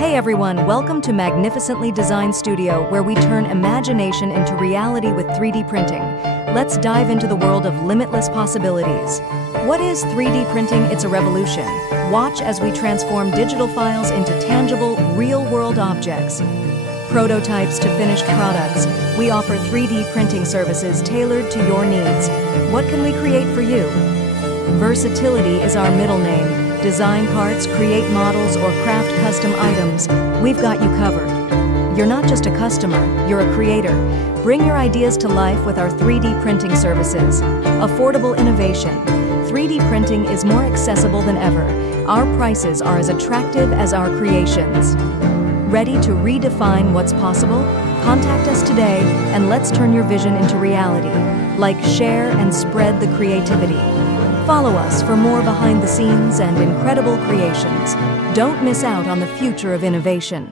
Hey everyone, welcome to Magnificently Designed Studio, where we turn imagination into reality with 3D printing. Let's dive into the world of limitless possibilities. What is 3D printing? It's a revolution. Watch as we transform digital files into tangible, real-world objects. Prototypes to finished products, we offer 3D printing services tailored to your needs. What can we create for you? Versatility is our middle name. Design parts, create models, or craft custom items. We've got you covered. You're not just a customer, you're a creator. Bring your ideas to life with our 3D printing services. Affordable innovation. 3D printing is more accessible than ever. Our prices are as attractive as our creations. Ready to redefine what's possible? Contact us today and let's turn your vision into reality. Like, share, and spread the creativity. Follow us for more behind the scenes and incredible creations. Don't miss out on the future of innovation.